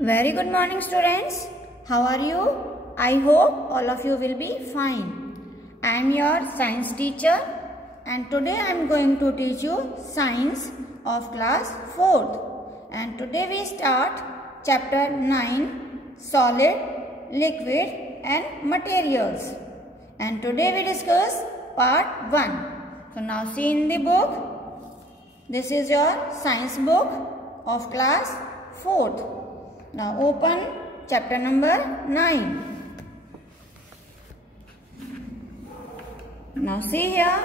Very good morning students. How are you? I hope all of you will be fine. I am your science teacher and today I am going to teach you science of class 4th. And today we start chapter 9 solid, liquid and materials. And today we discuss part 1. So now see in the book. This is your science book of class 4th. Now open chapter number 9. Now see here.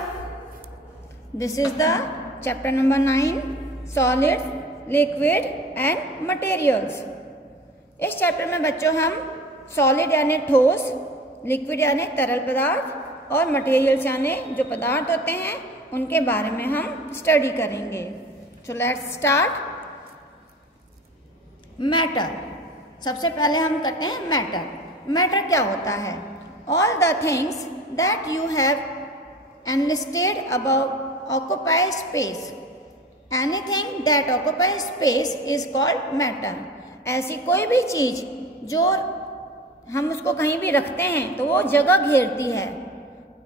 This is the chapter number 9 solids, liquid and materials. इस chapter में बच्चों हम solid यानी ठोस, liquid यानी तरल पदार्थ और मटेरियल्स यानी जो पदार्थ होते हैं उनके बारे में हम स्टडी करेंगे. So let's start. मैटर. सबसे पहले हम करते हैं मैटर. मैटर क्या होता है? All the things that you have enlisted above occupy space. Anything that occupy space is called matter. ऐसी कोई भी चीज जो हम उसको कहीं भी रखते हैं तो वो जगह घेरती है.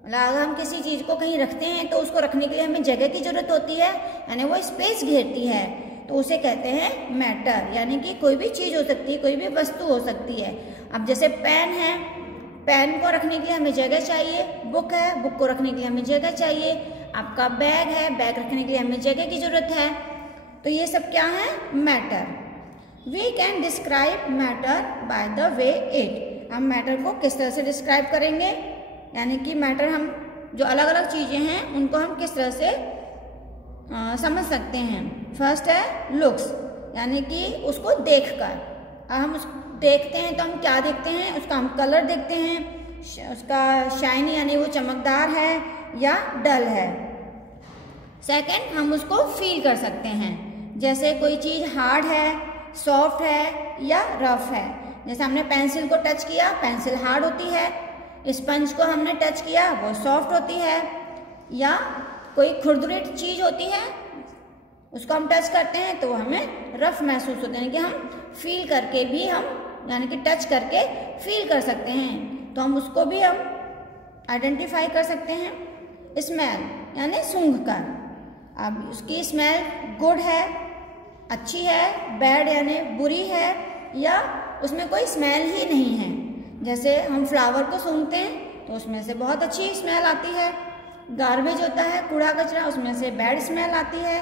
मतलब अगर हम किसी चीज को कहीं रखते हैं तो उसको रखने के लिए हमें जगह की जरूरत होती है, यानी वो स्पेस घेरती है, तो उसे कहते हैं मैटर. यानी कि कोई भी चीज हो सकती है, कोई भी वस्तु हो सकती है. अब जैसे पेन है, पेन को रखने के लिए हमें जगह चाहिए. बुक है, बुक को रखने के लिए हमें जगह चाहिए. आपका बैग है, बैग रखने के लिए हमें जगह की जरूरत है. तो ये सब क्या है? Matter. We can describe matter by the way it. हम मैटर को किस तरह से डिस्क्राइब करेंगे, यानी कि मैटर हम जो अलग अलग चीजें हैं उनको हम किस तरह से समझ सकते हैं. फर्स्ट है लुक्स, यानी कि उसको देखकर. हम उसको देखते हैं तो हम क्या देखते हैं? उसका हम कलर देखते हैं, उसका शाइनी यानी वो चमकदार है या डल है. सेकंड, हम उसको फील कर सकते हैं. जैसे कोई चीज हार्ड है, सॉफ्ट है या रफ है. जैसे हमने पेंसिल को टच किया, पेंसिल हार्ड होती है. स्पंज को हमने टच किया, वो सॉफ्ट होती है. या कोई खुरदुरी चीज होती है, उसको हम टच करते हैं तो हमें रफ महसूस होता है, कि हम फील करके भी हम यानी कि टच करके फील कर सकते हैं, तो हम उसको भी हम आइडेंटिफाई कर सकते हैं. स्मेल यानी सूंघ कर. अब उसकी स्मेल गुड है, अच्छी है, बैड यानी बुरी है, या उसमें कोई स्मेल ही नहीं है. जैसे हम फ्लावर को सूंघते हैं तो उसमें से बहुत अच्छी स्मेल आती है. गार्बेज होता है, कूड़ा कचरा, उसमें से बैड स्मेल आती है.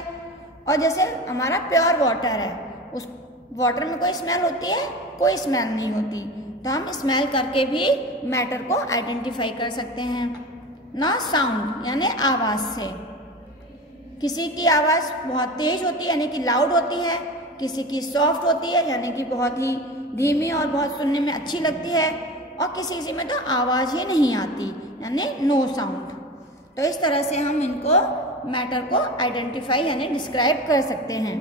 और जैसे हमारा प्योर वाटर है, उस वाटर में कोई स्मेल होती है? कोई स्मेल नहीं होती. तो हम स्मेल करके भी मैटर को आइडेंटिफाई कर सकते हैं. ना साउंड यानी आवाज से. किसी की आवाज बहुत तेज होती है यानी कि लाउड होती है, किसी की सॉफ्ट होती है यानी कि बहुत ही धीमी और बहुत सुनने में अच्छी लगती है, और किसी में तो आवाज ही नहीं आती यानी नो साउंड. तो इस तरह से हम इनको मैटर को आइडेंटिफाई यानी डिस्क्राइब कर सकते हैं.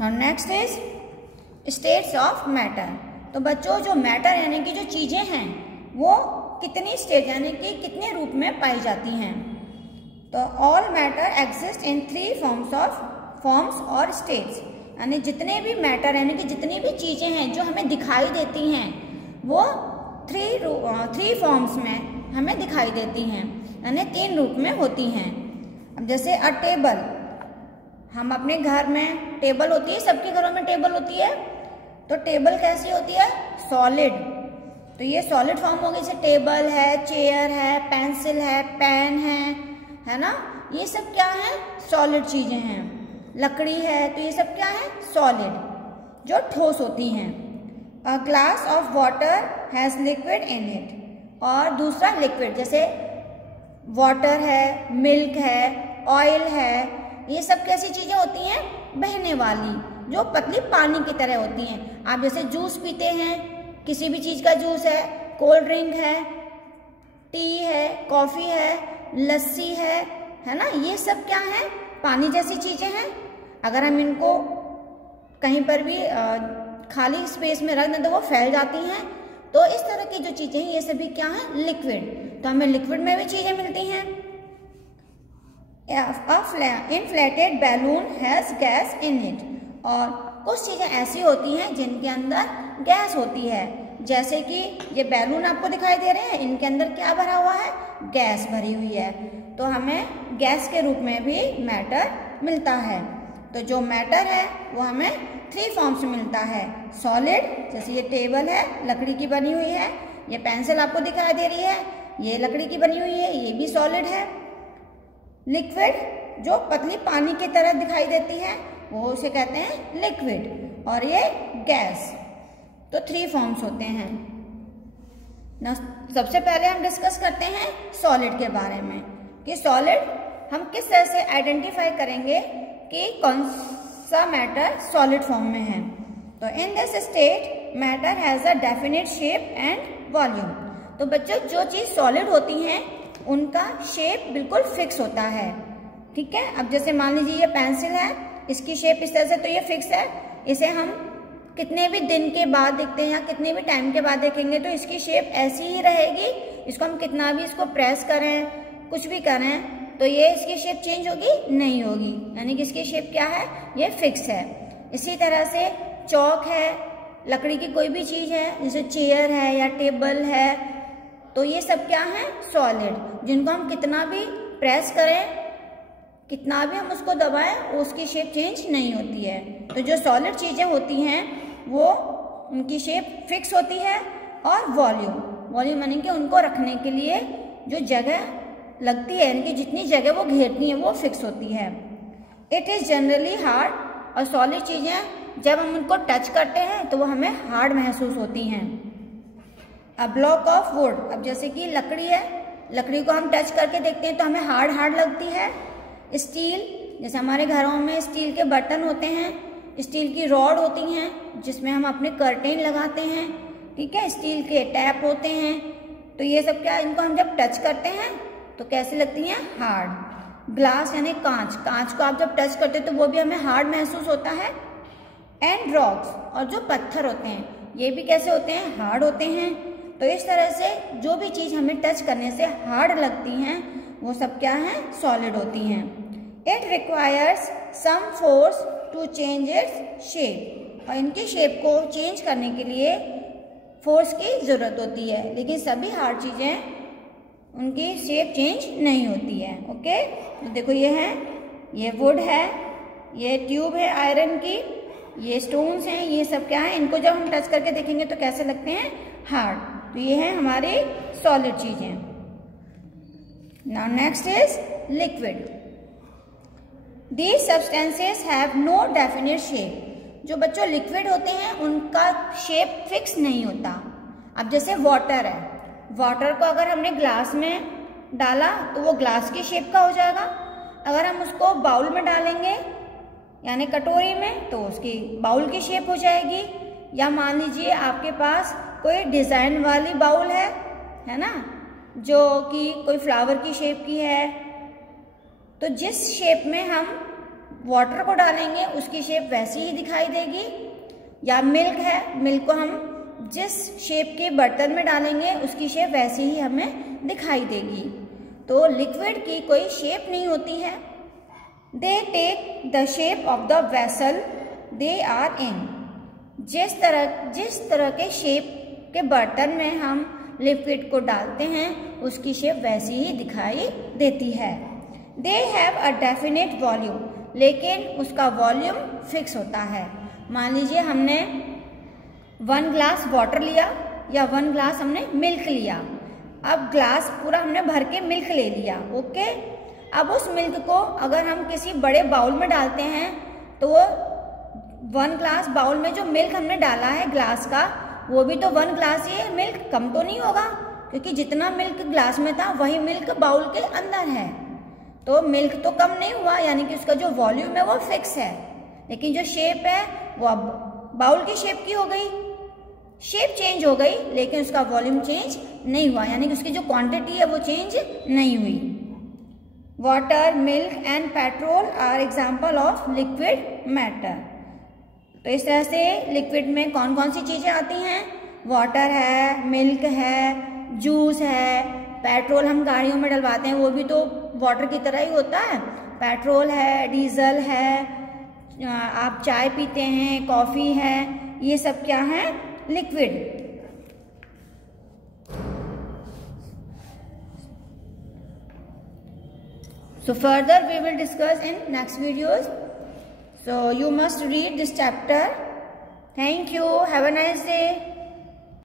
और next is states of matter. तो बच्चों जो मैटर यानी कि जो चीजें हैं वो कितनी स्टेट यानी कि कितने रूप में पाई जाती हैं. तो all matter exist in 3 forms और स्टेट्स. यानी जितने भी मैटर यानी कि जितनी भी चीजें हैं जो हमें दिखाई देती हैं वो 3 फॉर्म्स में हमें दिखाई देती हैं, यानी 3 रूप में होती हैं. अब जैसे अ टेबल. हम अपने घर में टेबल होती है, सबके घरों में टेबल होती है. तो टेबल कैसी होती है? सॉलिड. तो ये सॉलिड फॉर्म हो गई. जैसे टेबल है, चेयर है, पेंसिल है, पेन है ना. ये सब क्या है? सॉलिड चीजें हैं. लकड़ी है, तो ये सब क्या है? सॉलिड, जो ठोस होती हैं. A glass of water has liquid in it. और दूसरा लिक्विड, जैसे वाटर है, मिल्क है, ऑयल है, ये सब कैसी चीजें होती हैं? बहने वाली, जो पतली पानी की तरह होती हैं. आप जैसे जूस पीते हैं, किसी भी चीज का जूस है, कोल्ड ड्रिंक है, टी है, कॉफी है, लस्सी है ना. ये सब क्या है? पानी जैसी चीजें हैं. अगर हम इनको कहीं पर भी खाली स्पेस में रख दें तो वो फैल जाती हैं. तो इस तरह की जो चीजें हैं ये सभी क्या है? लिक्विड. तो हमें लिक्विड में भी चीजें मिलती हैं. inflated balloon has gas in it. और कुछ चीज़ें ऐसी होती हैं जिनके अंदर गैस होती है, जैसे कि ये बैलून आपको दिखाई दे रहे हैं, इनके अंदर क्या भरा हुआ है, गैस भरी हुई है। तो हमें गैस के रूप में भी मैटर मिलता है। तो जो मैटर है वो हमें 3 फॉर्म्स में मिलता है। सॉलिड, जैसे ये टेबल है, लकड़ी की बनी हुई है, ये पेंसिल आपको दिखाई दे रही है, ये लकड़ी की बनी हुई है, ये भी सॉलिड है। लिक्विड, जो पतली पानी की तरह दिखाई देती है, वो उसे कहते हैं लिक्विड। और ये गैस। तो 3 फॉर्म्स होते हैं। सबसे पहले हम डिस्कस करते हैं सॉलिड के बारे में, कि सॉलिड हम किस तरह से आइडेंटिफाई करेंगे कि कौन सा मैटर सॉलिड फॉर्म में है। तो in this state matter has a definite shape and volume. तो बच्चों, जो चीज़ सॉलिड होती हैं उनका शेप बिल्कुल फिक्स होता है, ठीक है। अब जैसे मान लीजिए ये पेंसिल है, इसकी शेप इस तरह से, तो ये फिक्स है। इसे हम कितने भी दिन के बाद देखते हैं या कितने भी टाइम के बाद देखेंगे तो इसकी शेप ऐसी ही रहेगी। इसको हम कितना भी इसको प्रेस करें, कुछ भी करें, तो ये इसकी शेप चेंज होगी नहीं होगी, यानी कि इसकी शेप क्या है, ये फिक्स है। इसी तरह से चौक है, लकड़ी की कोई भी चीज़ है, जैसे चेयर है या टेबल है, तो ये सब क्या है, सॉलिड, जिनको हम कितना भी प्रेस करें, कितना भी हम उसको दबाएं, उसकी शेप चेंज नहीं होती है। तो जो सॉलिड चीज़ें होती हैं वो उनकी शेप फिक्स होती है। और वॉल्यूम यानी कि उनको रखने के लिए जो जगह लगती है, यानी कि जितनी जगह वो घेरती हैं, वो फिक्स होती है। इट इज़ जनरली हार्ड, और सॉलिड चीज़ें जब हम उनको टच करते हैं तो वो हमें हार्ड महसूस होती हैं। अ ब्लॉक ऑफ वुड, अब जैसे कि लकड़ी है, लकड़ी को हम टच करके देखते हैं तो हमें हार्ड लगती है। स्टील, जैसे हमारे घरों में स्टील के बर्तन होते हैं, स्टील की रॉड होती हैं जिसमें हम अपने कर्टेन लगाते हैं, ठीक है, स्टील के टैप होते हैं। तो ये सब क्या, इनको हम जब टच करते हैं तो कैसी लगती हैं, हार्ड। ग्लास यानी कांच को आप जब टच करते हैं तो वो भी हमें हार्ड महसूस होता है। एंड रॉक्स, और जो पत्थर होते हैं ये भी कैसे होते हैं, हार्ड होते हैं। तो इस तरह से जो भी चीज़ हमें टच करने से हार्ड लगती हैं वो सब क्या है, सॉलिड होती हैं। It requires some force to change its shape, और इनकी शेप को चेंज करने के लिए फोर्स की ज़रूरत होती है, लेकिन सभी हार्ड चीज़ें उनकी शेप चेंज नहीं होती है। ओके, तो देखो ये है, ये वुड है, ये ट्यूब है आयरन की, ये स्टोन्स हैं, ये सब क्या है, इनको जब हम टच करके देखेंगे तो कैसे लगते हैं, हार्ड। तो ये है हमारी सॉलिड चीज़ें। Now next is liquid. These substances have no definite shape. जो बच्चों लिक्विड होते हैं उनका शेप फिक्स नहीं होता। अब जैसे वाटर है, वाटर को अगर हमने ग्लास में डाला तो वो ग्लास की शेप का हो जाएगा। अगर हम उसको बाउल में डालेंगे यानी कटोरी में तो उसकी बाउल की शेप हो जाएगी। या मान लीजिए आपके पास कोई डिज़ाइन वाली बाउल है ना, जो कि कोई फ्लावर की शेप की है, तो जिस शेप में हम वाटर को डालेंगे उसकी शेप वैसी ही दिखाई देगी। या मिल्क है, मिल्क को हम जिस शेप के बर्तन में डालेंगे उसकी शेप वैसी ही हमें दिखाई देगी। तो लिक्विड की कोई शेप नहीं होती है। They take the shape of the vessel they are in. जिस तरह के शेप के बर्तन में हम लिक्विड को डालते हैं उसकी शेप वैसी ही दिखाई देती है। They have a definite volume, लेकिन उसका वॉल्यूम फिक्स होता है। मान लीजिए हमने 1 ग्लास वाटर लिया या 1 ग्लास हमने मिल्क लिया। अब ग्लास पूरा हमने भर के मिल्क ले लिया, ओके। अब उस मिल्क को अगर हम किसी बड़े बाउल में डालते हैं तो वो 1 ग्लास बाउल में जो मिल्क हमने डाला है ग्लास का, वो भी तो 1 ग्लास ही है, मिल्क कम तो नहीं होगा, क्योंकि जितना मिल्क ग्लास में था वही मिल्क बाउल के अंदर है। तो मिल्क तो कम नहीं हुआ, यानी कि उसका जो वॉल्यूम है वो फिक्स है। लेकिन जो शेप है वो अब बाउल की शेप की हो गई, शेप चेंज हो गई, लेकिन उसका वॉल्यूम चेंज नहीं हुआ, यानी कि उसकी जो क्वांटिटी है वो चेंज नहीं हुई। Water, milk and petrol are example of liquid matter. तो इस तरह से लिक्विड में कौन कौन सी चीज़ें आती हैं, वाटर है, मिल्क है, जूस है, पेट्रोल हम गाड़ियों में डलवाते हैं वो भी तो वाटर की तरह ही होता है, पेट्रोल है, डीजल है, आप चाय पीते हैं, कॉफ़ी है, ये सब क्या है? Liquid. So further we will discuss in next videos. So you must read this chapter. Thank you. Have a nice day.